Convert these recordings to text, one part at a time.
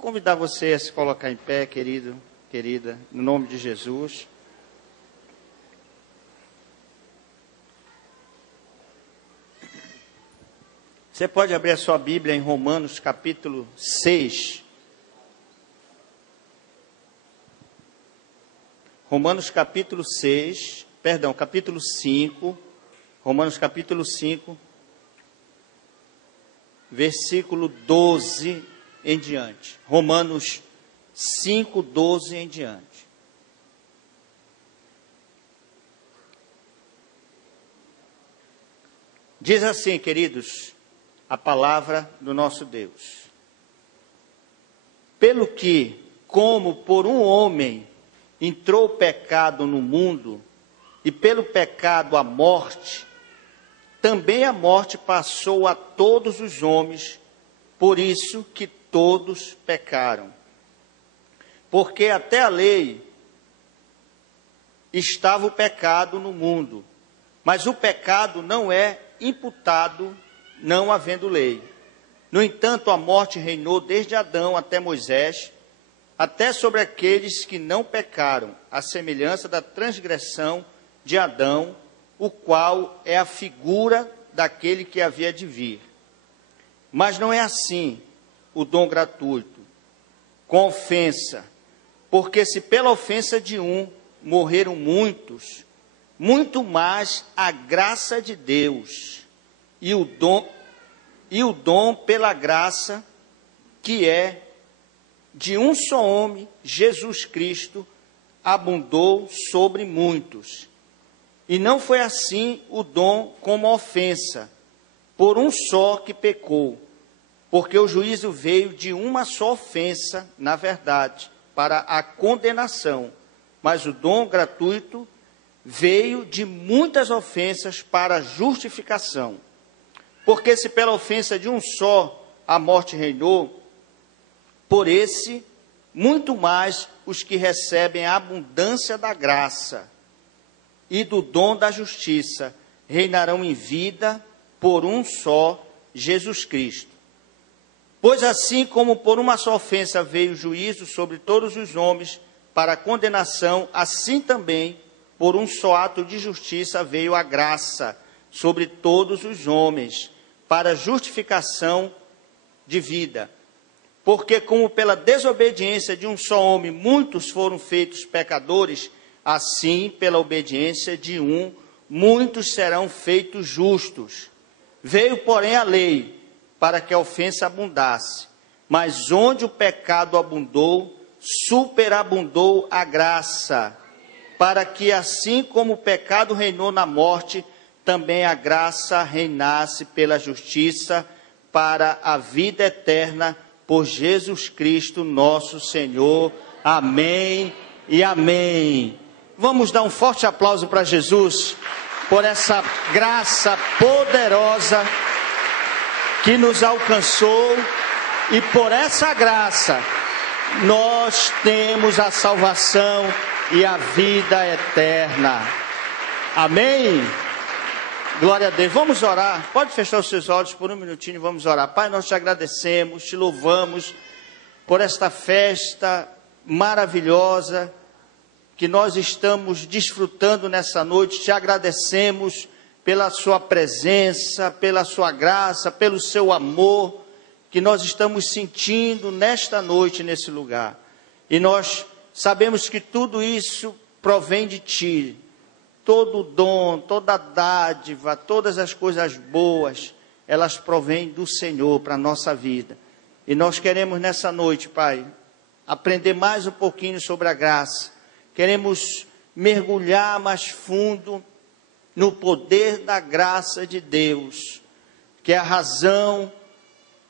convidar você a se colocar em pé, querido, querida, no nome de Jesus. Você pode abrir a sua Bíblia em Romanos capítulo 6. Romanos capítulo 6, perdão, capítulo 5. Romanos capítulo 5, versículo 12 em diante. Romanos 5, 12 em diante. Diz assim, queridos, a palavra do nosso Deus. Pelo que, como por um homem entrou o pecado no mundo, e pelo pecado a morte, também a morte passou a todos os homens, por isso que todos pecaram. Porque até a lei estava o pecado no mundo, mas o pecado não é imputado não havendo lei. No entanto, a morte reinou desde Adão até Moisés, até sobre aqueles que não pecaram, à semelhança da transgressão de Adão, o qual é a figura daquele que havia de vir. Mas não é assim o dom gratuito, com ofensa, porque se pela ofensa de um morreram muitos, muito mais a graça de Deus e o dom pela graça, que é de um só homem, Jesus Cristo, abundou sobre muitos. E não foi assim o dom como a ofensa, por um só que pecou, porque o juízo veio de uma só ofensa, na verdade, para a condenação, mas o dom gratuito veio de muitas ofensas para a justificação. Porque se pela ofensa de um só a morte reinou, por esse, muito mais os que recebem a abundância da graça e do dom da justiça reinarão em vida por um só, Jesus Cristo. Pois assim como por uma só ofensa veio o juízo sobre todos os homens para a condenação, assim também por um só ato de justiça veio a graça sobre todos os homens, para justificação de vida. Porque como pela desobediência de um só homem muitos foram feitos pecadores, assim pela obediência de um, muitos serão feitos justos. Veio, porém, a lei, para que a ofensa abundasse. Mas onde o pecado abundou, superabundou a graça, para que assim como o pecado reinou na morte, também a graça reinasse pela justiça para a vida eterna por Jesus Cristo nosso Senhor. Amém e amém. Vamos dar um forte aplauso para Jesus por essa graça poderosa que nos alcançou, e por essa graça nós temos a salvação e a vida eterna. Amém? Glória a Deus. Vamos orar. Pode fechar os seus olhos por um minutinho e vamos orar. Pai, nós te agradecemos, te louvamos por esta festa maravilhosa que nós estamos desfrutando nessa noite. Te agradecemos pela sua presença, pela sua graça, pelo seu amor que nós estamos sentindo nesta noite, nesse lugar. E nós sabemos que tudo isso provém de ti. Todo o dom, toda a dádiva, todas as coisas boas, elas provêm do Senhor para a nossa vida. E nós queremos nessa noite, Pai, aprender mais um pouquinho sobre a graça. Queremos mergulhar mais fundo no poder da graça de Deus, que é a razão,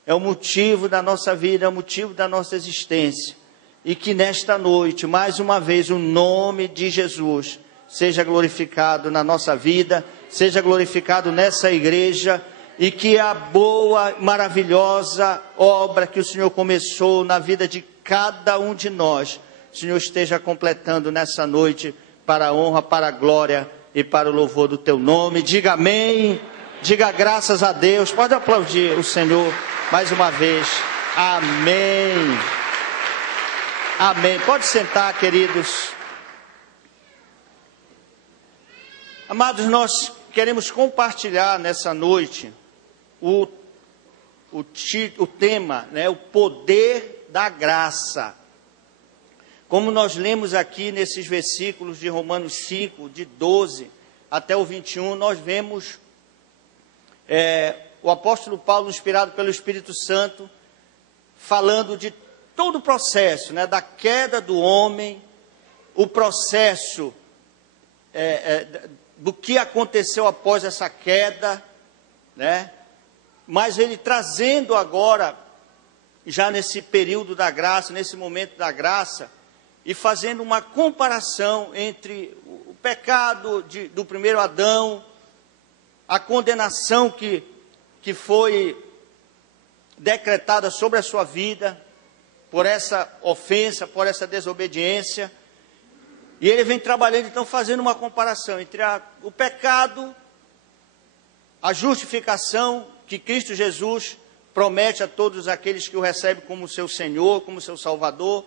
é o motivo da nossa vida, é o motivo da nossa existência. E que nesta noite, mais uma vez, o nome de Jesus seja glorificado na nossa vida, seja glorificado nessa igreja, e que a boa, maravilhosa obra que o Senhor começou na vida de cada um de nós, o Senhor esteja completando nessa noite, para a honra, para a glória e para o louvor do teu nome. Diga amém, diga graças a Deus. Pode aplaudir o Senhor mais uma vez. Amém. Amém. Pode sentar, queridos. Amados, nós queremos compartilhar nessa noite o tema, né, o poder da graça. Como nós lemos aqui nesses versículos de Romanos 5, de 12 até o 21, nós vemos o apóstolo Paulo, inspirado pelo Espírito Santo, falando de todo o processo, né, da queda do homem, o processo do que aconteceu após essa queda, né? Mas ele trazendo agora, já nesse período da graça, nesse momento da graça, e fazendo uma comparação entre o pecado do primeiro Adão, a condenação que foi decretada sobre a sua vida, por essa ofensa, por essa desobediência. E ele vem trabalhando, então, fazendo uma comparação entre o pecado, a justificação que Cristo Jesus promete a todos aqueles que o recebem como seu Senhor, como seu Salvador,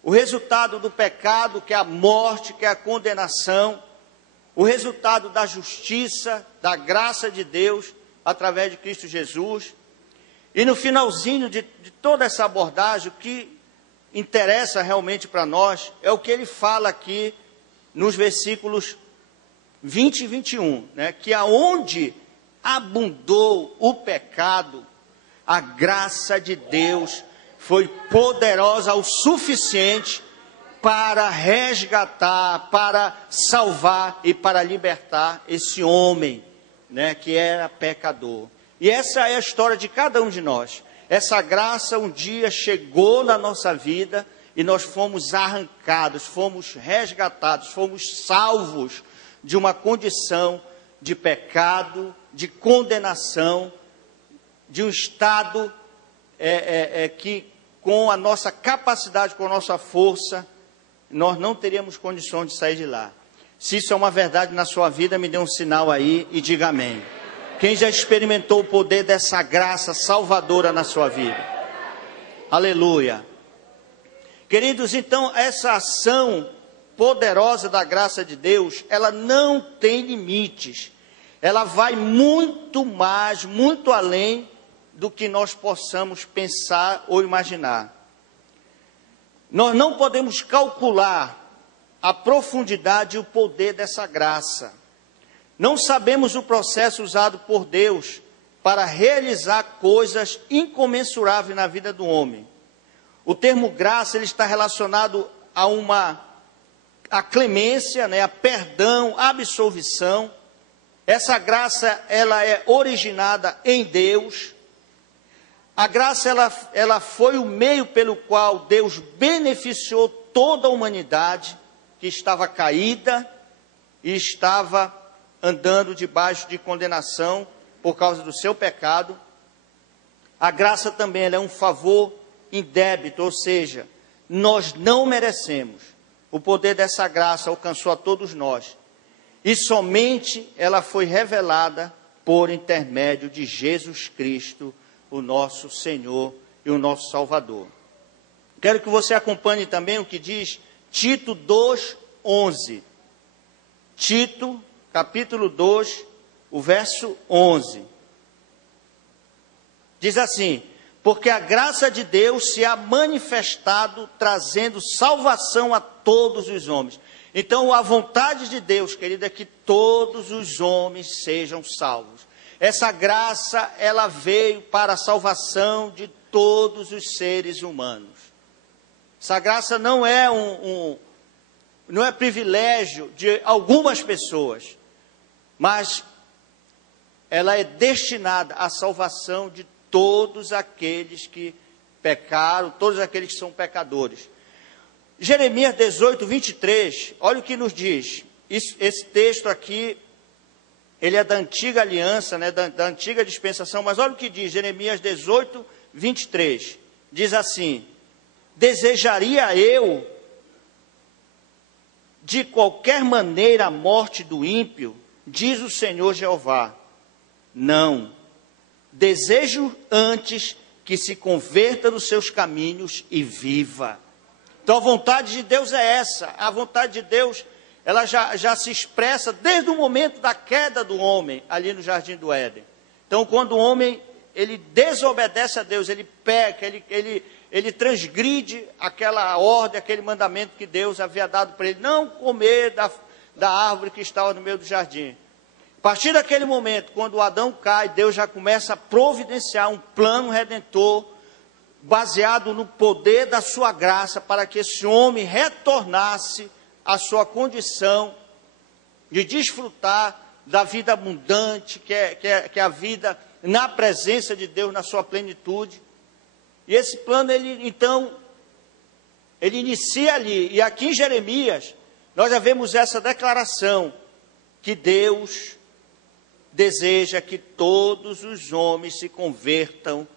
o resultado do pecado, que é a morte, que é a condenação, o resultado da justiça, da graça de Deus, através de Cristo Jesus. E no finalzinho de toda essa abordagem, o que interessa realmente para nós é o que ele fala aqui nos versículos 20 e 21, né? Que aonde abundou o pecado, a graça de Deus foi poderosa o suficiente para resgatar, para salvar e para libertar esse homem, né, que era pecador. E essa é a história de cada um de nós. Essa graça um dia chegou na nossa vida e nós fomos arrancados, fomos resgatados, fomos salvos de uma condição de pecado, de condenação, de um estado que com a nossa capacidade, com a nossa força, nós não teríamos condições de sair de lá. Se isso é uma verdade na sua vida, me dê um sinal aí e diga amém. Quem já experimentou o poder dessa graça salvadora na sua vida? Aleluia. Queridos, então, essa ação poderosa da graça de Deus, ela não tem limites. Ela vai muito mais, muito além do que nós possamos pensar ou imaginar. Nós não podemos calcular a profundidade e o poder dessa graça. Não sabemos o processo usado por Deus para realizar coisas incomensuráveis na vida do homem. O termo graça, ele está relacionado a clemência, né, a perdão, a absolvição. Essa graça, ela é originada em Deus. A graça, ela foi o meio pelo qual Deus beneficiou toda a humanidade que estava caída e estava andando debaixo de condenação por causa do seu pecado. A graça também ela é um favor indébito, ou seja, nós não merecemos. O poder dessa graça alcançou a todos nós. E somente ela foi revelada por intermédio de Jesus Cristo, o nosso Senhor e o nosso Salvador. Quero que você acompanhe também o que diz Tito 2:11. Tito, capítulo 2, o verso 11. Diz assim: porque a graça de Deus se há manifestado, trazendo salvação a todos os homens. Então, a vontade de Deus, querido, é que todos os homens sejam salvos. Essa graça, ela veio para a salvação de todos os seres humanos. Essa graça não é não é privilégio de algumas pessoas, mas ela é destinada à salvação de todos aqueles que pecaram, todos aqueles que são pecadores. Jeremias 18:23, olha o que nos diz. Esse texto aqui, ele é da antiga aliança, né, da antiga dispensação, mas olha o que diz, Jeremias 18:23. Diz assim: desejaria eu de qualquer maneira a morte do ímpio, diz o Senhor Jeová. Não, desejo antes que se converta nos seus caminhos e viva. Então a vontade de Deus é essa. A vontade de Deus, ela já se expressa desde o momento da queda do homem, ali no Jardim do Éden. Então quando o homem, ele desobedece a Deus, ele peca, ele transgride aquela ordem, aquele mandamento que Deus havia dado para ele, não comer da árvore que estava no meio do jardim. A partir daquele momento, quando Adão cai, Deus já começa a providenciar um plano redentor, baseado no poder da sua graça, para que esse homem retornasse à sua condição de desfrutar da vida abundante, que é a vida na presença de Deus, na sua plenitude. E esse plano, ele inicia ali. E aqui em Jeremias, nós já vemos essa declaração, que Deus deseja que todos os homens se convertam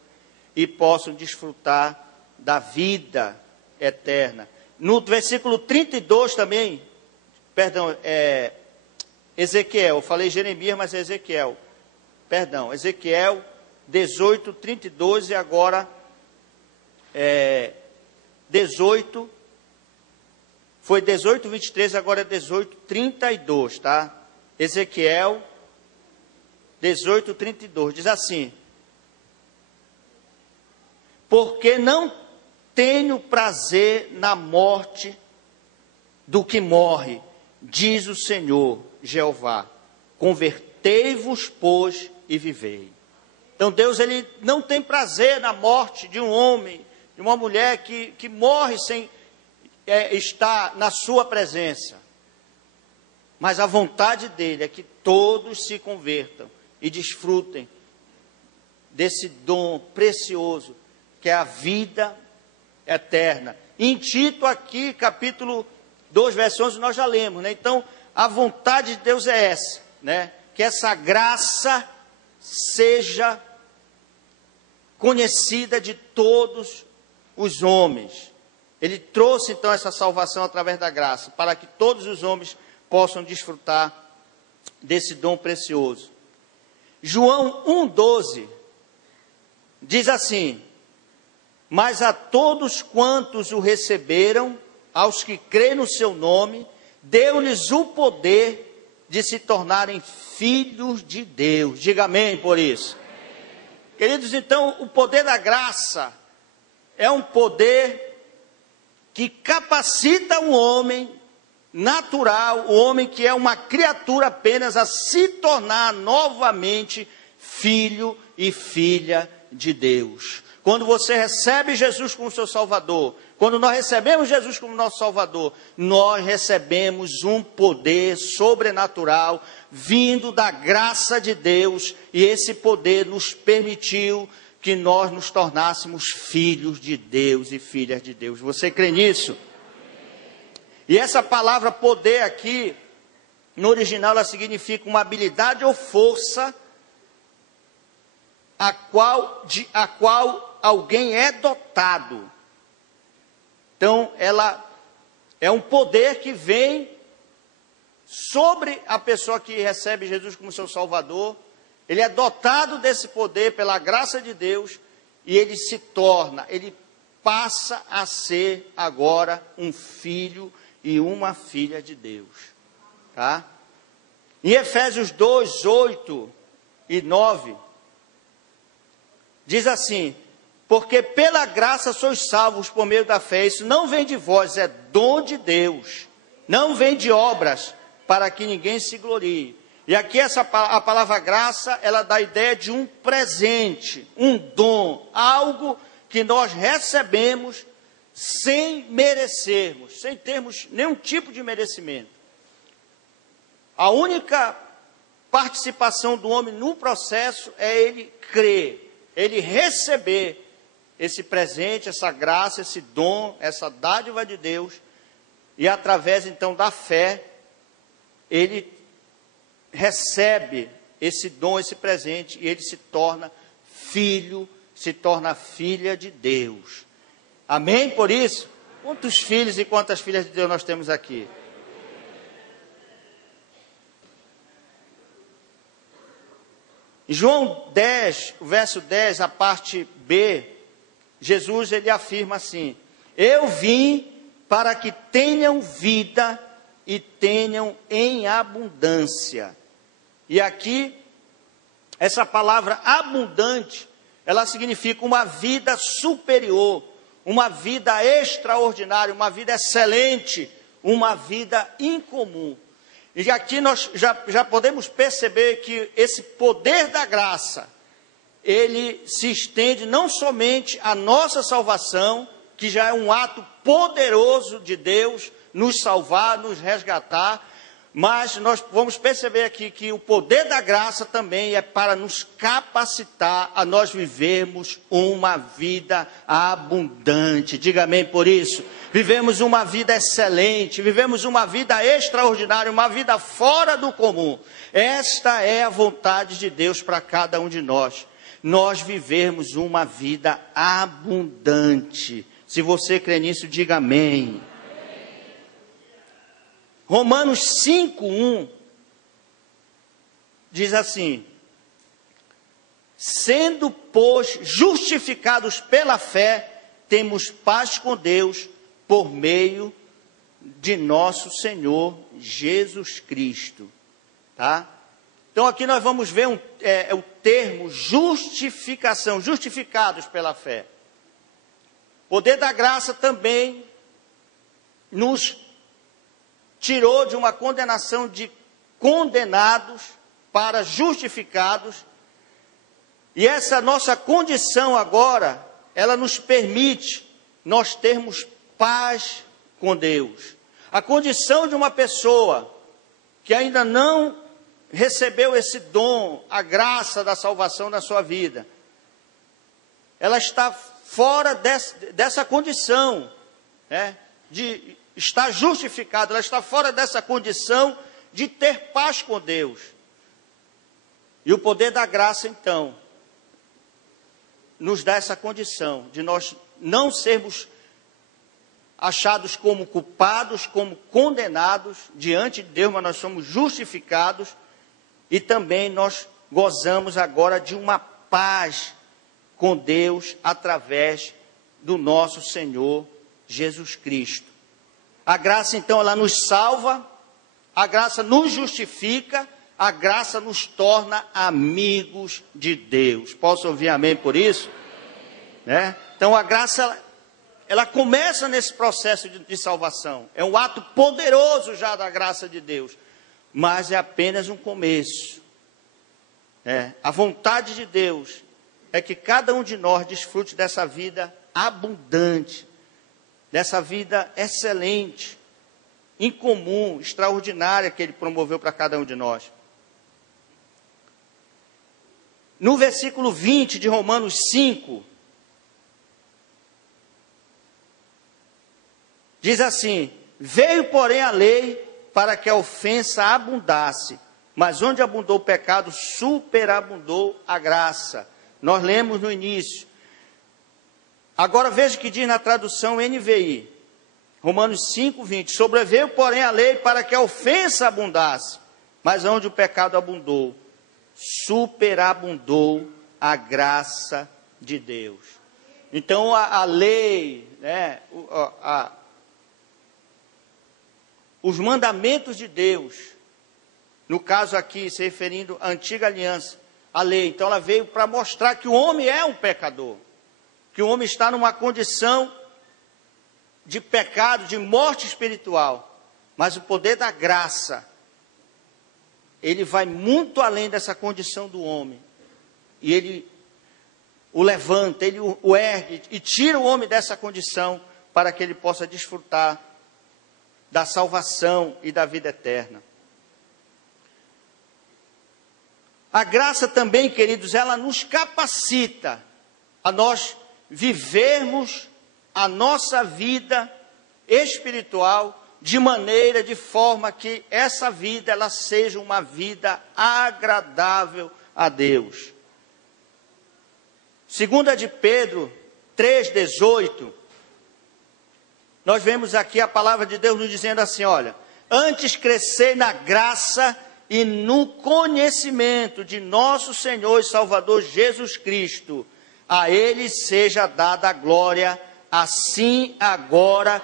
e possam desfrutar da vida eterna. No versículo 32 também, Ezequiel, eu falei Jeremias, mas é Ezequiel. Ezequiel 18, 32 e agora 18, foi 18, 23, agora é 18, 32, tá? Ezequiel 18, 32, diz assim: porque não tenho prazer na morte do que morre, diz o Senhor Jeová, convertei-vos, pois, e vivei. Então Deus, ele não tem prazer na morte de um homem, de uma mulher que morre sem estar na sua presença. Mas a vontade dele é que todos se convertam e desfrutem desse dom precioso, que é a vida eterna. Em Tito aqui, capítulo 2, verso 11, nós já lemos, né? Então, a vontade de Deus é essa, né? Que essa graça seja conhecida de todos os homens. Ele trouxe então essa salvação através da graça, para que todos os homens possam desfrutar desse dom precioso. João 1,12 diz assim: mas a todos quantos o receberam, aos que crêem no seu nome, deu-lhes o poder de se tornarem filhos de Deus. Diga amém por isso. Queridos, então, o poder da graça é um poder que capacita o homem natural, o homem que é uma criatura apenas, a se tornar novamente filho e filha de Deus. Quando você recebe Jesus como seu Salvador, quando nós recebemos Jesus como nosso Salvador, nós recebemos um poder sobrenatural vindo da graça de Deus, e esse poder nos permitiu que nós nos tornássemos filhos de Deus e filhas de Deus. Você crê nisso? E essa palavra poder aqui, no original, ela significa uma habilidade ou força a qual alguém é dotado. Então, ela é um poder que vem sobre a pessoa que recebe Jesus como seu Salvador. Ele é dotado desse poder pela graça de Deus, e ele ele passa a ser agora um filho e uma filha de Deus. Tá? Em Efésios 2, 8 e 9, diz assim: porque pela graça sois salvos por meio da fé, isso não vem de vós, é dom de Deus, não vem de obras, para que ninguém se glorie. E aqui a palavra graça, ela dá a ideia de um presente, um dom, algo que nós recebemos sem merecermos, sem termos nenhum tipo de merecimento. A única participação do homem no processo é ele crer, ele receber esse presente, essa graça, esse dom, essa dádiva de Deus, e através então da fé, ele recebe esse dom, esse presente, e ele se torna filho, se torna filha de Deus. Amém por isso? Quantos filhos e quantas filhas de Deus nós temos aqui? Em João 10, o verso 10, a parte B, Jesus ele afirma assim: eu vim para que tenham vida e tenham em abundância. E aqui, essa palavra abundante, ela significa uma vida superior, uma vida extraordinária, uma vida excelente, uma vida incomum. E aqui nós já podemos perceber que esse poder da graça, ele se estende não somente à nossa salvação, que já é um ato poderoso de Deus, nos salvar, nos resgatar, mas nós vamos perceber aqui que o poder da graça também é para nos capacitar a nós vivermos uma vida abundante. Diga amém por isso. Vivemos uma vida excelente, vivemos uma vida extraordinária, uma vida fora do comum. Esta é a vontade de Deus para cada um de nós. Nós vivemos uma vida abundante. Se você crê nisso, diga amém. Romanos 5:1 diz assim: sendo, pois, justificados pela fé, temos paz com Deus por meio de nosso Senhor Jesus Cristo. Tá? Então aqui nós vamos ver o termo justificação, justificados pela fé. O poder da graça também nos tirou de uma condenação de condenados para justificados. E essa nossa condição agora, ela nos permite nós termos paz com Deus. A condição de uma pessoa que ainda não recebeu esse dom, a graça da salvação na sua vida, ela está fora dessa condição, né, de estar justificada, ela está fora dessa condição de ter paz com Deus. E o poder da graça, então, nos dá essa condição de nós não sermos achados como culpados, como condenados diante de Deus, mas nós somos justificados e também nós gozamos agora de uma paz com Deus através do nosso Senhor Jesus Cristo. A graça, então, ela nos salva, a graça nos justifica, a graça nos torna amigos de Deus. Posso ouvir amém por isso? Né? Então, a graça, ela começa nesse processo de salvação. É um ato poderoso já da graça de Deus, mas é apenas um começo. A vontade de Deus é que cada um de nós desfrute dessa vida abundante, dessa vida excelente, incomum, extraordinária que Ele promoveu para cada um de nós. No versículo 20 de Romanos 5, diz assim: veio, porém, a lei para que a ofensa abundasse, mas onde abundou o pecado, superabundou a graça. Nós lemos no início. Agora veja o que diz na tradução NVI, Romanos 5:20. Sobreveio, porém, a lei para que a ofensa abundasse, mas onde o pecado abundou, superabundou a graça de Deus. Então a lei, né, os mandamentos de Deus, no caso aqui se referindo à antiga aliança, a lei, então ela veio para mostrar que o homem é um pecador, que o homem está numa condição de pecado, de morte espiritual, mas o poder da graça, ele vai muito além dessa condição do homem, e ele o levanta, ele o ergue, e tira o homem dessa condição, para que ele possa desfrutar da salvação e da vida eterna. A graça também, queridos, ela nos capacita a nós vivermos a nossa vida espiritual de forma que essa vida ela seja uma vida agradável a Deus. 2 de Pedro 3,18, nós vemos aqui a palavra de Deus nos dizendo assim, olha: antes crescer na graça e no conhecimento de nosso Senhor e Salvador Jesus Cristo, a Ele seja dada a glória, assim agora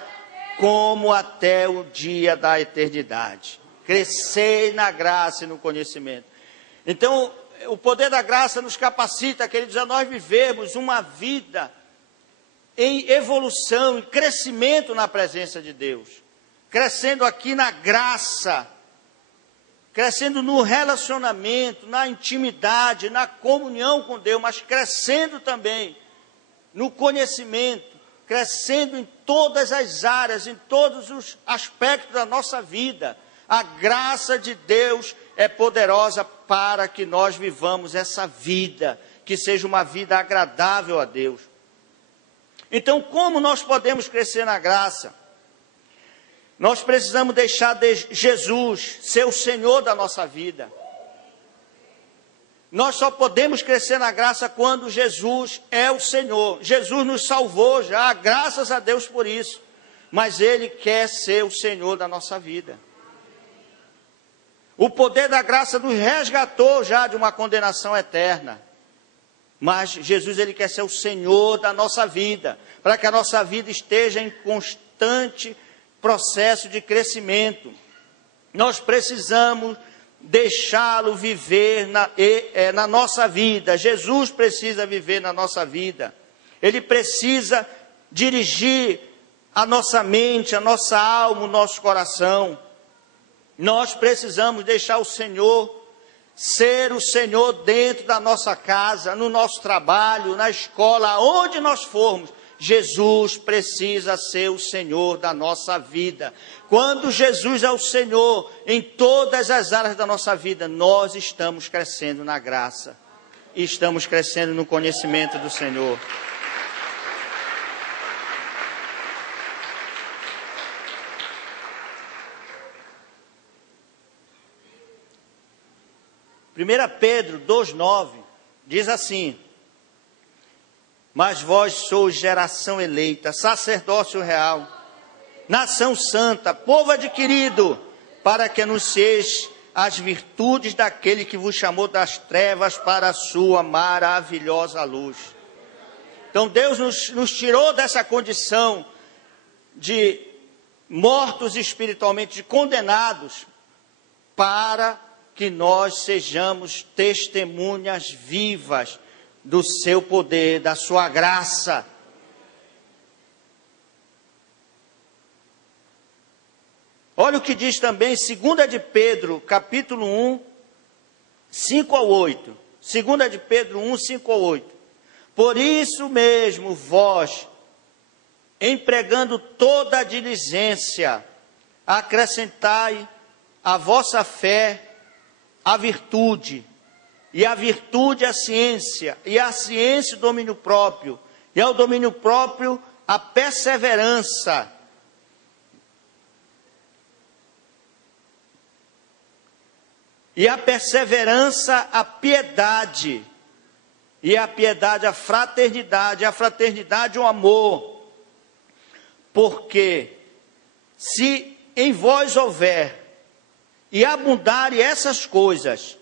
como até o dia da eternidade. Crescer na graça e no conhecimento. Então, o poder da graça nos capacita, queridos, a nós vivermos uma vida em evolução, em crescimento na presença de Deus. Crescendo aqui na graça, crescendo no relacionamento, na intimidade, na comunhão com Deus, mas crescendo também no conhecimento, crescendo em todas as áreas, em todos os aspectos da nossa vida. A graça de Deus é poderosa para que nós vivamos essa vida, que seja uma vida agradável a Deus. Então, como nós podemos crescer na graça? Nós precisamos deixar Jesus ser o Senhor da nossa vida. Nós só podemos crescer na graça quando Jesus é o Senhor. Jesus nos salvou já, graças a Deus por isso. Mas Ele quer ser o Senhor da nossa vida. O poder da graça nos resgatou já de uma condenação eterna. Mas Jesus, Ele quer ser o Senhor da nossa vida, para que a nossa vida esteja em constante processo de crescimento. Nós precisamos deixá-lo viver na nossa vida. Jesus precisa viver na nossa vida. Ele precisa dirigir a nossa mente, a nossa alma, o nosso coração. Nós precisamos deixar o Senhor ser o Senhor dentro da nossa casa, no nosso trabalho, na escola, aonde nós formos. Jesus precisa ser o Senhor da nossa vida. Quando Jesus é o Senhor em todas as áreas da nossa vida, nós estamos crescendo na graça e estamos crescendo no conhecimento do Senhor. Primeira Pedro 2,9 diz assim: mas vós sois geração eleita, sacerdócio real, nação santa, povo adquirido, para que anuncieis as virtudes daquele que vos chamou das trevas para a sua maravilhosa luz. Então Deus nos tirou dessa condição de mortos espiritualmente, de condenados, para que nós sejamos testemunhas vivas do seu poder, da sua graça. Olha o que diz também 2 de Pedro, capítulo 1, 5 ao 8. 2 de Pedro 1, 5 ao 8. Por isso mesmo, vós, empregando toda a diligência, acrescentai à vossa fé a virtude, e a virtude a ciência, e a ciência o domínio próprio, e ao domínio próprio a perseverança, e a perseverança a piedade, e a piedade a fraternidade o amor. Porque se em vós houver e abundarem essas coisas,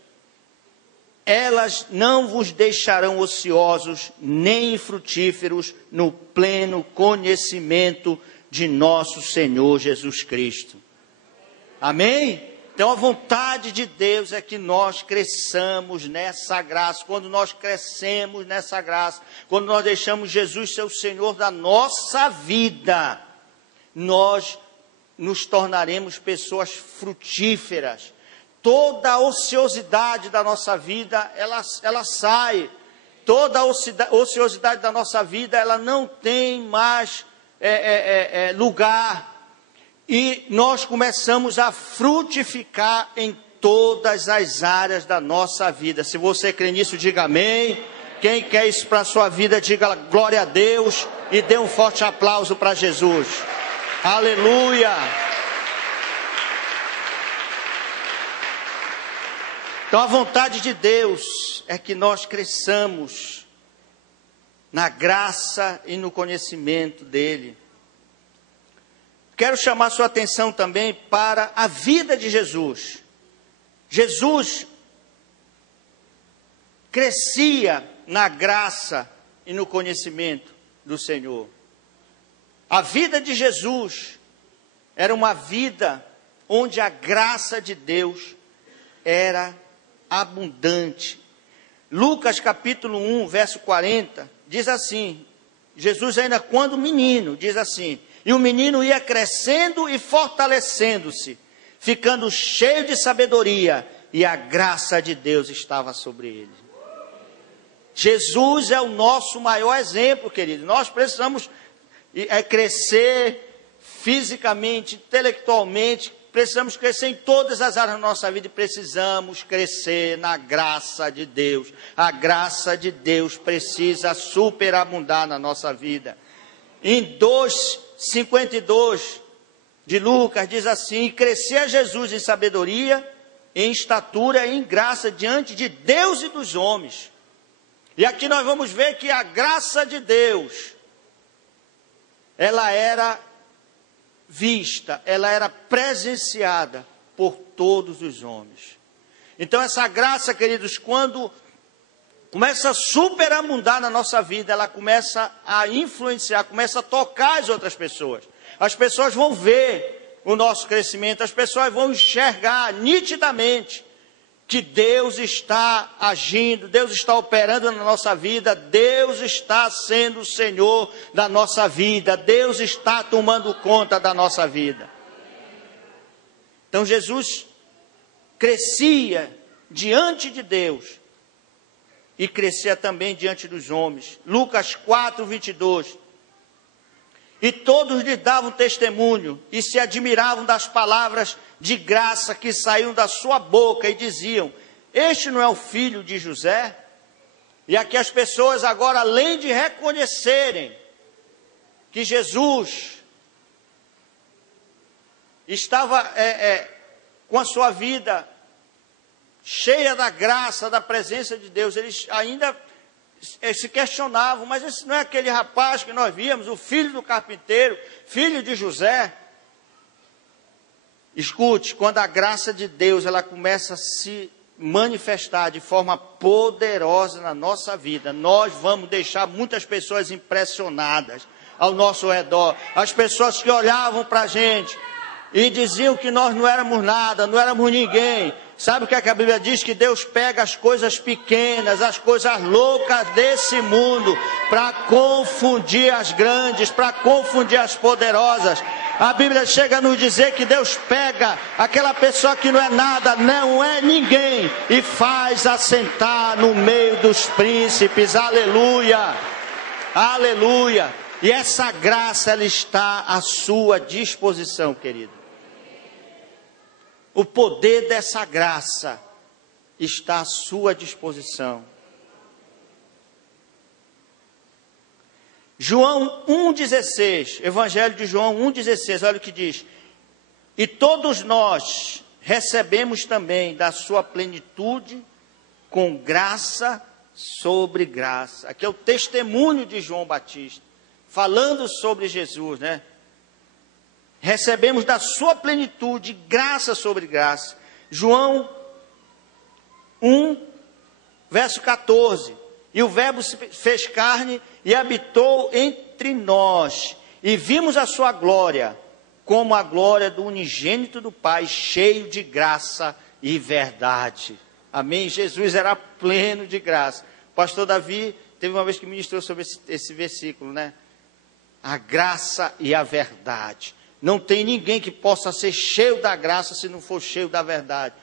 elas não vos deixarão ociosos nem infrutíferos no pleno conhecimento de nosso Senhor Jesus Cristo. Amém? Então a vontade de Deus é que nós cresçamos nessa graça. Quando nós crescemos nessa graça, quando nós deixamos Jesus ser o Senhor da nossa vida, nós nos tornaremos pessoas frutíferas. Toda a ociosidade da nossa vida, ela sai. Toda a ociosidade da nossa vida, ela não tem mais lugar. E nós começamos a frutificar em todas as áreas da nossa vida. Se você crê nisso, diga amém. Quem quer isso para a sua vida, diga glória a Deus e dê um forte aplauso para Jesus. Aleluia! Então a vontade de Deus é que nós cresçamos na graça e no conhecimento dEle. Quero chamar sua atenção também para a vida de Jesus. Jesus crescia na graça e no conhecimento do Senhor. A vida de Jesus Era uma vida onde a graça de Deus era abundante. Lucas capítulo 1, verso 40, diz assim, Jesus ainda quando menino, diz assim, e o menino ia crescendo e fortalecendo-se, ficando cheio de sabedoria, e a graça de Deus estava sobre ele. Jesus é o nosso maior exemplo, querido. Nós precisamos crescer fisicamente, intelectualmente, precisamos crescer em todas as áreas da nossa vida e precisamos crescer na graça de Deus. A graça de Deus precisa superabundar na nossa vida. Em 2:52 de Lucas diz assim, crescia Jesus em sabedoria, em estatura e em graça diante de Deus e dos homens. E aqui nós vamos ver que a graça de Deus, ela era vista, ela era presenciada por todos os homens. Então essa graça, queridos, quando começa a superabundar na nossa vida, ela começa a influenciar, começa a tocar as outras pessoas. As pessoas vão ver o nosso crescimento, as pessoas vão enxergar nitidamente que Deus está agindo, Deus está operando na nossa vida, Deus está sendo o Senhor da nossa vida, Deus está tomando conta da nossa vida. Então Jesus crescia diante de Deus e crescia também diante dos homens. Lucas 4:22. E todos lhe davam testemunho e se admiravam das palavras de graça que saíam da sua boca e diziam, este não é o filho de José? E aqui as pessoas agora, além de reconhecerem que Jesus estava com a sua vida cheia da graça, da presença de Deus, eles ainda se questionavam, mas esse não é aquele rapaz que nós víamos, o filho do carpinteiro, filho de José? Escute, quando a graça de Deus ela começa a se manifestar de forma poderosa na nossa vida, nós vamos deixar muitas pessoas impressionadas ao nosso redor. As pessoas que olhavam para a gente e diziam que nós não éramos nada, não éramos ninguém. Sabe o que a Bíblia diz? Que Deus pega as coisas pequenas, as coisas loucas desse mundo, para confundir as grandes, para confundir as poderosas. A Bíblia chega a nos dizer que Deus pega aquela pessoa que não é nada, não é ninguém, e faz assentar no meio dos príncipes. Aleluia! Aleluia! E essa graça, ela está à sua disposição, querido. O poder dessa graça está à sua disposição. João 1,16, Evangelho de João 1,16, olha o que diz. E todos nós recebemos também da sua plenitude com graça sobre graça. Aqui é o testemunho de João Batista, falando sobre Jesus, né? Recebemos da sua plenitude, graça sobre graça. João 1, verso 14. E o verbo se fez carne e habitou entre nós. E vimos a sua glória, como a glória do unigênito do Pai, cheio de graça e verdade. Amém? Jesus era pleno de graça. O pastor Davi teve uma vez que ministrou sobre esse versículo, né? A graça e a verdade. Não tem ninguém que possa ser cheio da graça se não for cheio da verdade.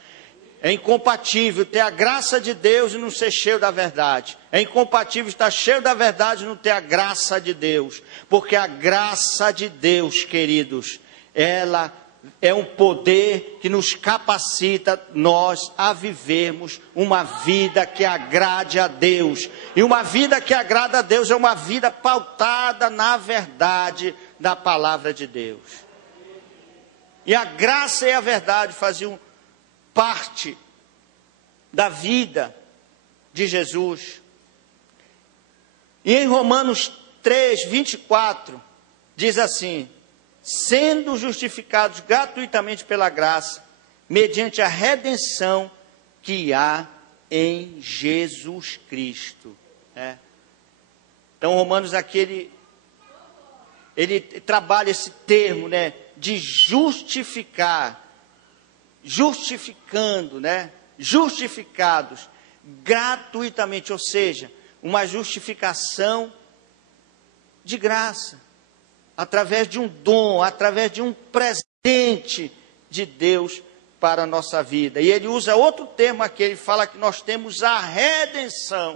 É incompatível ter a graça de Deus e não ser cheio da verdade. É incompatível estar cheio da verdade e não ter a graça de Deus. Porque a graça de Deus, queridos, ela é um poder que nos capacita nós a vivermos uma vida que agrade a Deus. E uma vida que agrada a Deus é uma vida pautada na verdade da palavra de Deus. E a graça e a verdade faziam parte da vida de Jesus. E em Romanos 3:24, diz assim: sendo justificados gratuitamente pela graça, mediante a redenção que há em Jesus Cristo. Então Romanos aqui, ele trabalha esse termo, né, de justificar, justificando, né? Justificados gratuitamente, ou seja, uma justificação de graça, através de um dom, através de um presente de Deus para a nossa vida. E ele usa outro termo aqui, ele fala que nós temos a redenção.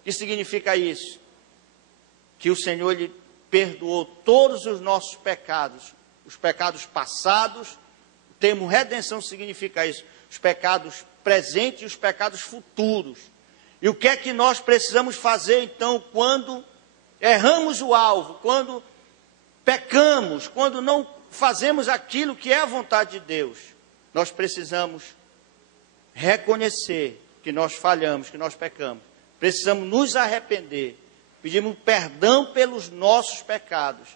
O que significa isso? Que o Senhor ele perdoou todos os nossos pecados, os pecados passados. O termo redenção significa isso, os pecados presentes e os pecados futuros. E o que é que nós precisamos fazer então quando erramos o alvo, quando pecamos, quando não fazemos aquilo que é a vontade de Deus? Nós precisamos reconhecer que nós falhamos, que nós pecamos. Precisamos nos arrepender, pedimos perdão pelos nossos pecados.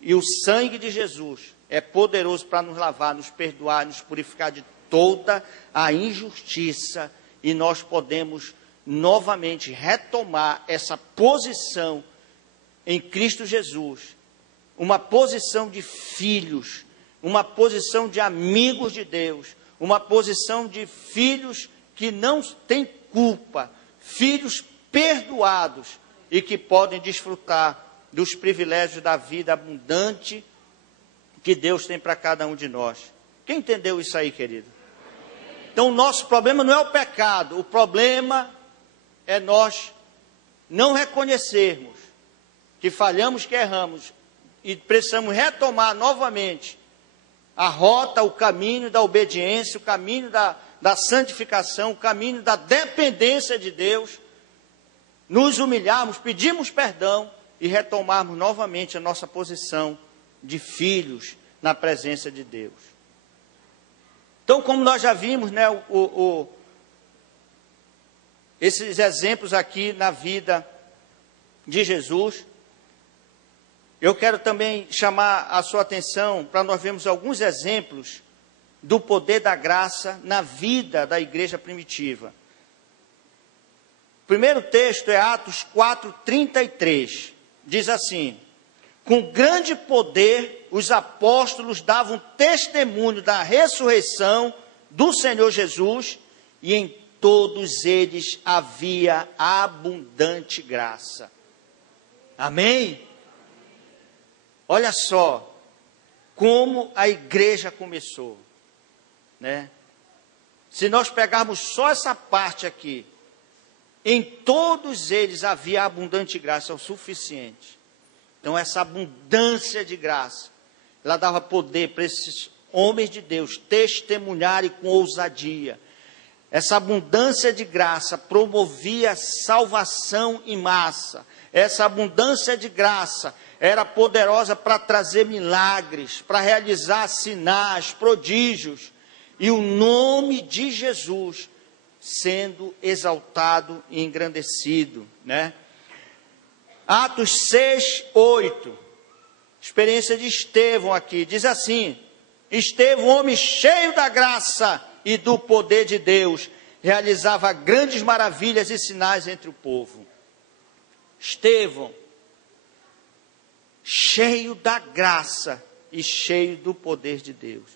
E o sangue de Jesus é poderoso para nos lavar, nos perdoar, nos purificar de toda a injustiça. E nós podemos novamente retomar essa posição em Cristo Jesus. Uma posição de filhos, uma posição de amigos de Deus, uma posição de filhos que não têm culpa, filhos perdoados e que podem desfrutar dos privilégios da vida abundante que Deus tem para cada um de nós. Quem entendeu isso aí, querido? Então, o nosso problema não é o pecado, o problema é nós não reconhecermos que falhamos, que erramos, e precisamos retomar novamente a rota, o caminho da obediência, o caminho da santificação, o caminho da dependência de Deus, nos humilharmos, pedirmos perdão e retomarmos novamente a nossa posição de filhos na presença de Deus. Então, como nós já vimos, né, esses exemplos aqui na vida de Jesus, eu quero também chamar a sua atenção para nós vermos alguns exemplos do poder da graça na vida da igreja primitiva. O primeiro texto é Atos 4:33. Diz assim: com grande poder os apóstolos davam testemunho da ressurreição do Senhor Jesus, e em todos eles havia abundante graça. Amém? Olha só como a igreja começou, né? Se nós pegarmos só essa parte aqui, em todos eles havia abundante graça, é o suficiente. Então, essa abundância de graça, ela dava poder para esses homens de Deus testemunharem com ousadia. Essa abundância de graça promovia salvação em massa. Essa abundância de graça era poderosa para trazer milagres, para realizar sinais, prodígios. E o nome de Jesus sendo exaltado e engrandecido, né? Atos 6:8, experiência de Estevão aqui, diz assim: Estevão, homem cheio da graça e do poder de Deus, realizava grandes maravilhas e sinais entre o povo. Estevão, cheio da graça e cheio do poder de Deus,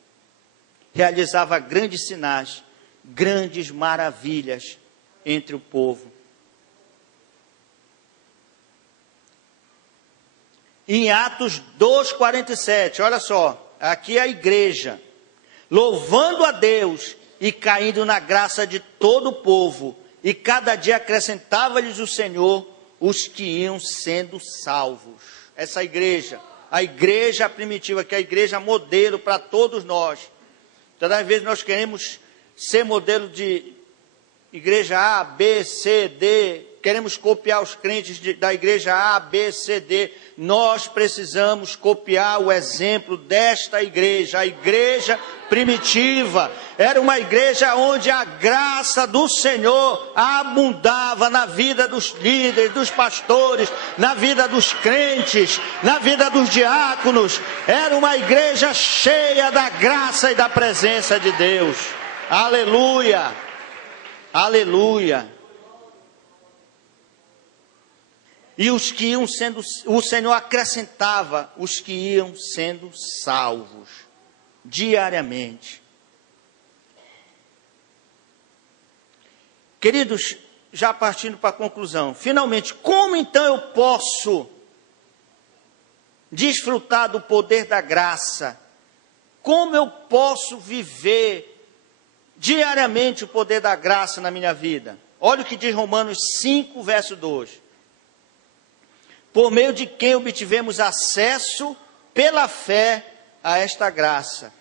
realizava grandes sinais, grandes maravilhas entre o povo. Em Atos 2:47, olha só, aqui é a igreja, louvando a Deus e caindo na graça de todo o povo, e cada dia acrescentava-lhes o Senhor os que iam sendo salvos. Essa igreja, a igreja primitiva, que é a igreja modelo para todos nós. Todas vezes nós queremos ser modelo de igreja A, B, C, D, queremos copiar os crentes da igreja A, B, C, D. Nós precisamos copiar o exemplo desta igreja, a igreja primitiva. Era uma igreja onde a graça do Senhor abundava na vida dos líderes, dos pastores, na vida dos crentes, na vida dos diáconos. Era uma igreja cheia da graça e da presença de Deus. Aleluia! Aleluia! E os que iam sendo, o Senhor acrescentava os que iam sendo salvos diariamente. Queridos, já partindo para a conclusão, finalmente, como então eu posso desfrutar do poder da graça? Como eu posso viver diariamente o poder da graça na minha vida? Olha o que diz Romanos 5, verso 2. Por meio de quem obtivemos acesso pela fé a esta graça,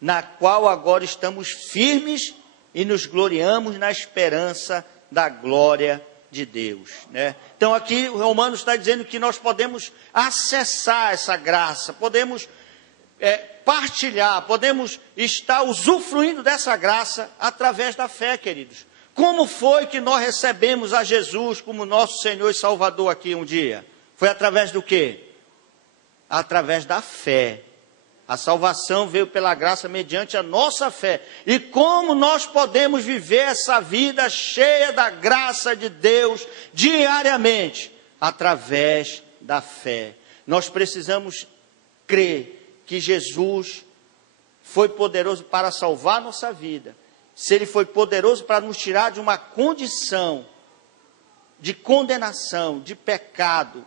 na qual agora estamos firmes e nos gloriamos na esperança da glória de Deus, né? Então aqui o Romanos está dizendo que nós podemos acessar essa graça, podemos partilhar, podemos estar usufruindo dessa graça através da fé, queridos. Como foi que nós recebemos a Jesus como nosso Senhor e Salvador aqui um dia? Foi através do quê? Através da fé. A salvação veio pela graça mediante a nossa fé. E como nós podemos viver essa vida cheia da graça de Deus diariamente? Através da fé. Nós precisamos crer que Jesus foi poderoso para salvar a nossa vida. Se Ele foi poderoso para nos tirar de uma condição de condenação, de pecado,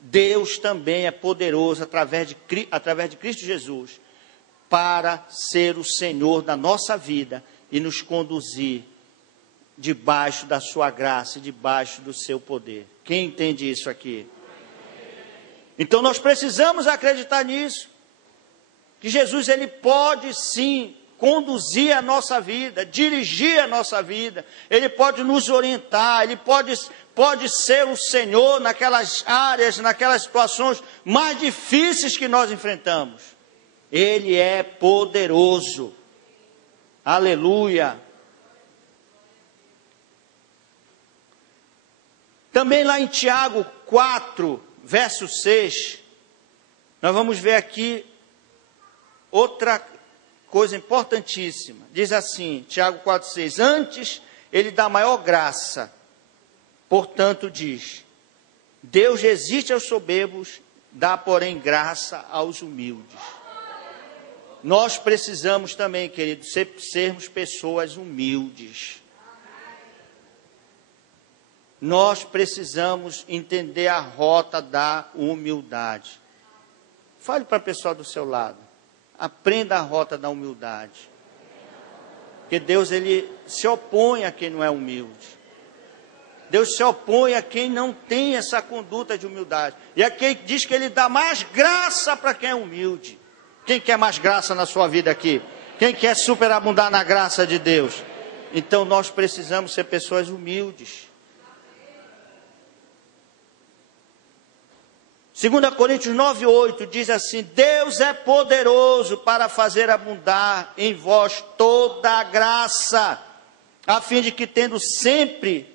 Deus também é poderoso através de Cristo Jesus para ser o Senhor da nossa vida e nos conduzir debaixo da sua graça e debaixo do seu poder. Quem entende isso aqui? Então nós precisamos acreditar nisso, que Jesus ele pode sim conduzir a nossa vida, dirigir a nossa vida, Ele pode nos orientar, Ele pode ser o Senhor naquelas áreas, naquelas situações mais difíceis que nós enfrentamos. Ele é poderoso. Aleluia. Também lá em Tiago 4, verso 6, nós vamos ver aqui outra coisa importantíssima. Diz assim, Tiago 4,6, antes ele dá maior graça, portanto diz, Deus resiste aos soberbos, dá porém graça aos humildes. Nós precisamos também, queridos, sermos pessoas humildes. Nós precisamos entender a rota da humildade. Fale para o pessoal do seu lado. Aprenda a rota da humildade. Porque Deus, ele se opõe a quem não é humilde. Deus se opõe a quem não tem essa conduta de humildade. E aqui diz que ele dá mais graça para quem é humilde. Quem quer mais graça na sua vida aqui? Quem quer superabundar na graça de Deus? Então nós precisamos ser pessoas humildes. 2 Coríntios 9:8 diz assim, Deus é poderoso para fazer abundar em vós toda a graça, a fim de que tendo sempre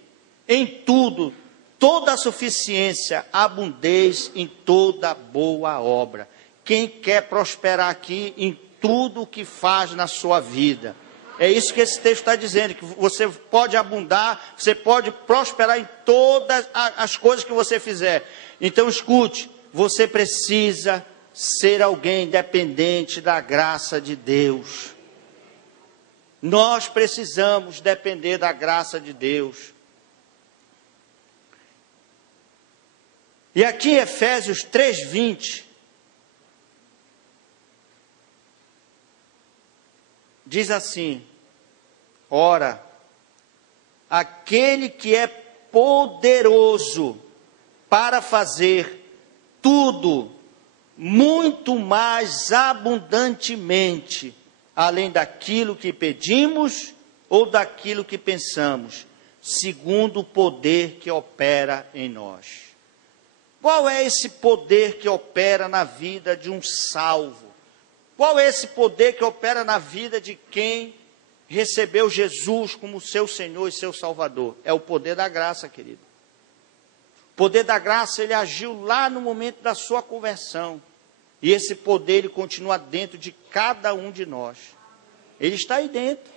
em tudo, toda a suficiência, abundeis em toda boa obra. Quem quer prosperar aqui em tudo o que faz na sua vida? É isso que esse texto está dizendo, que você pode abundar, você pode prosperar em todas as coisas que você fizer. Então escute, você precisa ser alguém dependente da graça de Deus. Nós precisamos depender da graça de Deus. E aqui em Efésios 3:20, diz assim, ora, aquele que é poderoso para fazer tudo, muito mais abundantemente, além daquilo que pedimos ou daquilo que pensamos, segundo o poder que opera em nós. Qual é esse poder que opera na vida de um salvo? Qual é esse poder que opera na vida de quem recebeu Jesus como seu Senhor e seu Salvador? É o poder da graça, querido. O poder da graça, ele agiu lá no momento da sua conversão. E esse poder, ele continua dentro de cada um de nós. Ele está aí dentro.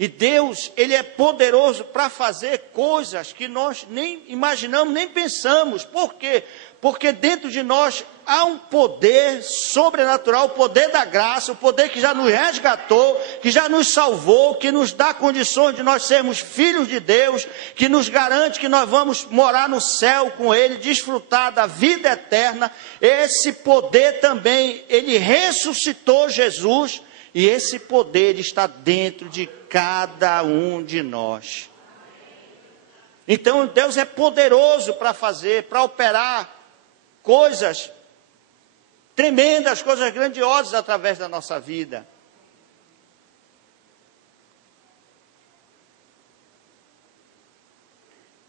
E Deus, Ele é poderoso para fazer coisas que nós nem imaginamos, nem pensamos. Por quê? Porque dentro de nós há um poder sobrenatural, o poder da graça, o poder que já nos resgatou, que já nos salvou, que nos dá condições de nós sermos filhos de Deus, que nos garante que nós vamos morar no céu com Ele, desfrutar da vida eterna. Esse poder também, Ele ressuscitou Jesus, e esse poder está dentro de cada um de nós. Então Deus é poderoso para fazer, para operar coisas tremendas, coisas grandiosas através da nossa vida.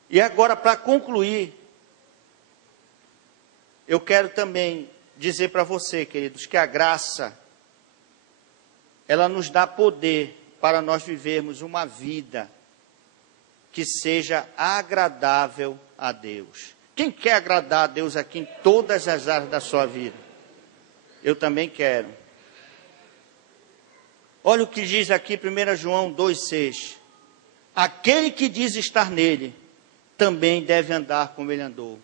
E agora, para concluir, eu quero também dizer para você, queridos, que a graça, ela nos dá poder para nós vivermos uma vida que seja agradável a Deus. Quem quer agradar a Deus aqui em todas as áreas da sua vida? Eu também quero. Olha o que diz aqui 1 João 2,6. Aquele que diz estar nele, também deve andar como ele andou.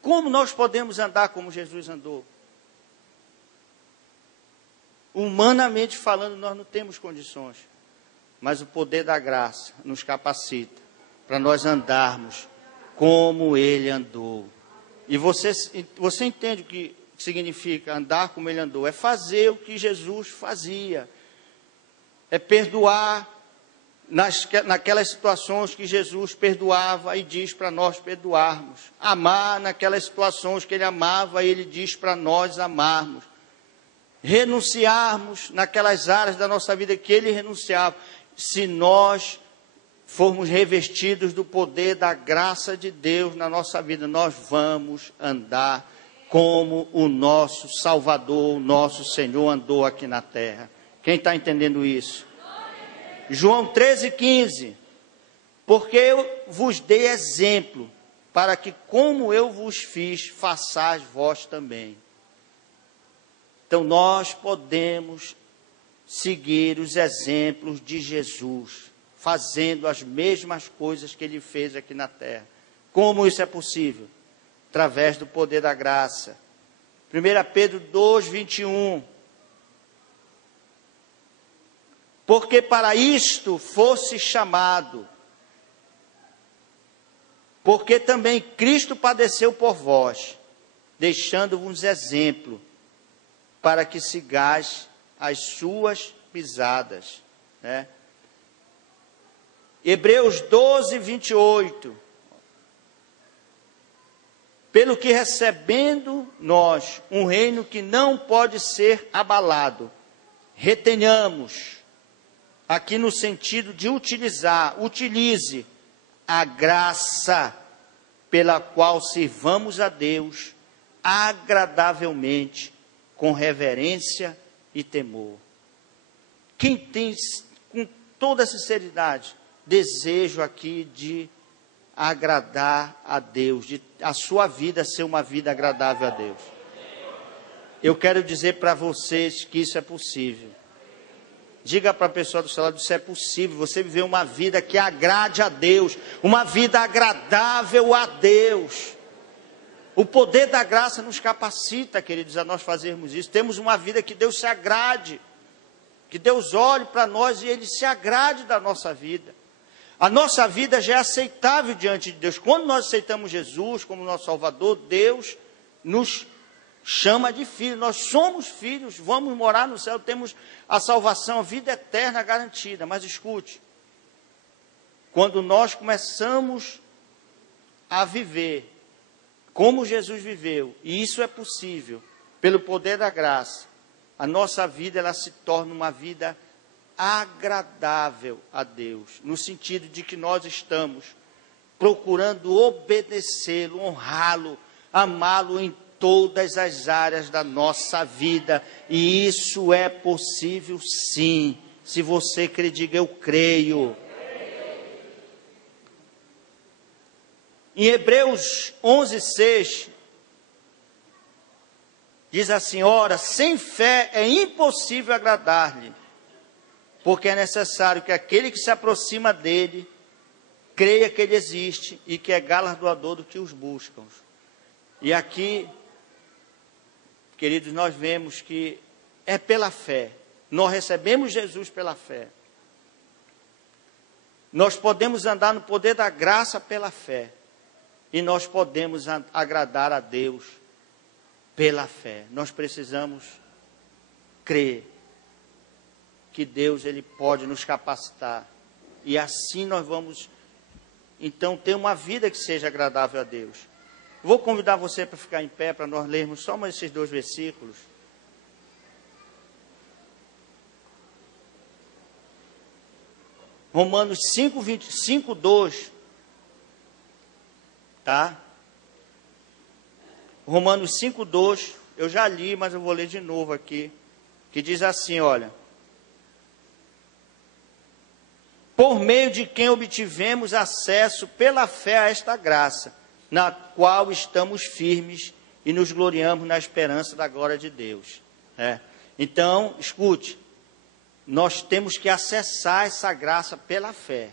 Como nós podemos andar como Jesus andou? Humanamente falando, nós não temos condições. Mas o poder da graça nos capacita para nós andarmos como ele andou. E você entende o que significa andar como ele andou? É fazer o que Jesus fazia. É perdoar naquelas situações que Jesus perdoava e diz para nós perdoarmos. Amar naquelas situações que ele amava e ele diz para nós amarmos. Renunciarmos naquelas áreas da nossa vida que ele renunciava. Se nós formos revestidos do poder da graça de Deus na nossa vida, nós vamos andar como o nosso Salvador, o nosso Senhor andou aqui na terra. Quem está entendendo isso? João 13,15. Porque eu vos dei exemplo, para que como eu vos fiz, façais vós também. Então nós podemos seguir os exemplos de Jesus, fazendo as mesmas coisas que ele fez aqui na terra. Como isso é possível? Através do poder da graça. 1 Pedro 2,21. Porque para isto fosse chamado, porque também Cristo padeceu por vós, deixando-vos exemplo, para que sigais as suas pisadas, né? Hebreus 12:28. Pelo que recebendo nós um reino que não pode ser abalado, retenhamos, aqui no sentido de utilize a graça pela qual sirvamos a Deus agradavelmente, com reverência e temor. Quem tem, com toda sinceridade, desejo aqui de agradar a Deus, de a sua vida ser uma vida agradável a Deus. Eu quero dizer para vocês que isso é possível. Diga para a pessoa do seu lado, isso é possível, você viver uma vida que agrade a Deus, uma vida agradável a Deus. O poder da graça nos capacita, queridos, a nós fazermos isso. Temos uma vida que Deus se agrade, que Deus olhe para nós e Ele se agrade da nossa vida. A nossa vida já é aceitável diante de Deus. Quando nós aceitamos Jesus como nosso Salvador, Deus nos chama de filhos. Nós somos filhos, vamos morar no céu, temos a salvação, a vida eterna garantida. Mas escute, quando nós começamos a viver como Jesus viveu, e isso é possível, pelo poder da graça, a nossa vida ela se torna uma vida agradável a Deus, no sentido de que nós estamos procurando obedecê-lo, honrá-lo, amá-lo em todas as áreas da nossa vida, e isso é possível sim. Se você crê, diga eu creio. Em Hebreus 11:6, diz assim: ora, sem fé é impossível agradar-lhe, porque é necessário que aquele que se aproxima dele creia que ele existe e que é galardoador do que os buscam. E aqui, queridos, nós vemos que é pela fé. Nós recebemos Jesus pela fé. Nós podemos andar no poder da graça pela fé. E nós podemos agradar a Deus pela fé. Nós precisamos crer que Deus ele pode nos capacitar. E assim nós vamos, então, ter uma vida que seja agradável a Deus. Vou convidar você para ficar em pé, para nós lermos só mais esses 2 versículos. Romanos 5, 2. Tá? Romanos 5, 2. Eu já li, mas eu vou ler de novo aqui. Que diz assim, olha. Por meio de quem obtivemos acesso pela fé a esta graça, na qual estamos firmes e nos gloriamos na esperança da glória de Deus. Então, escute, nós temos que acessar essa graça pela fé.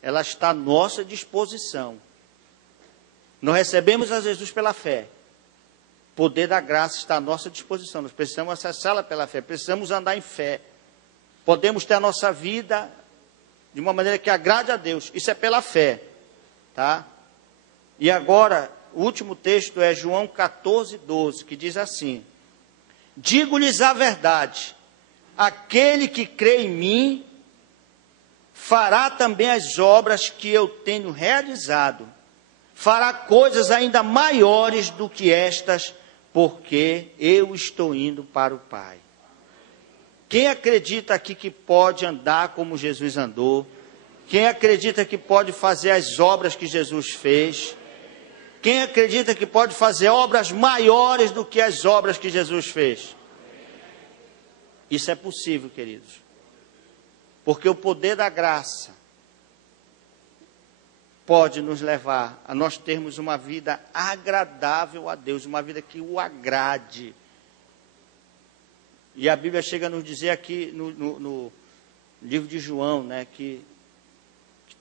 Ela está à nossa disposição. Nós recebemos a Jesus pela fé. O poder da graça está à nossa disposição. Nós precisamos acessá-la pela fé. Precisamos andar em fé. Podemos ter a nossa vida de uma maneira que agrade a Deus. Isso é pela fé. Tá? E agora, o último texto é João 14, 12, que diz assim: digo-lhes a verdade, aquele que crê em mim, fará também as obras que eu tenho realizado, fará coisas ainda maiores do que estas, porque eu estou indo para o Pai. Quem acredita aqui que pode andar como Jesus andou? Quem acredita que pode fazer as obras que Jesus fez? Quem acredita que pode fazer obras maiores do que as obras que Jesus fez? Isso é possível, queridos. Porque o poder da graça pode nos levar a nós termos uma vida agradável a Deus, uma vida que o agrade. E a Bíblia chega a nos dizer aqui no livro de João, né, que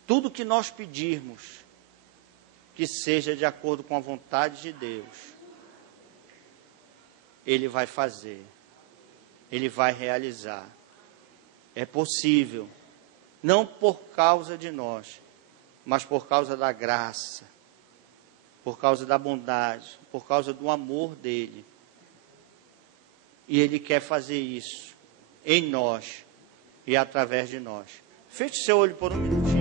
tudo que nós pedirmos, que seja de acordo com a vontade de Deus, Ele vai fazer, Ele vai realizar. É possível, não por causa de nós, mas por causa da graça, por causa da bondade, por causa do amor dEle. E Ele quer fazer isso em nós e através de nós. Feche seu olho por um minutinho.